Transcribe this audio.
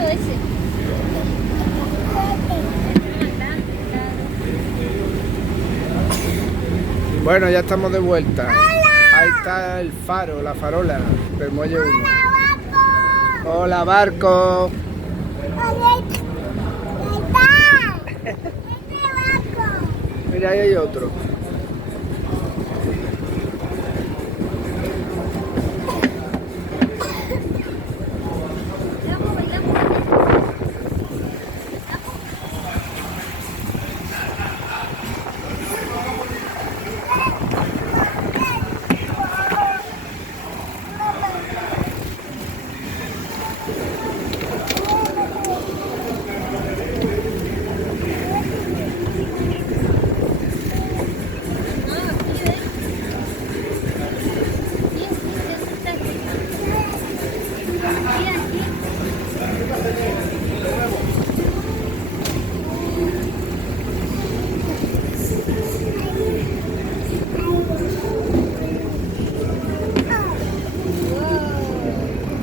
o ese? Bueno, ya estamos de vuelta. Ahí está el faro, la farola del muelle 1. Hola, barco. Mira, ahí hay otro.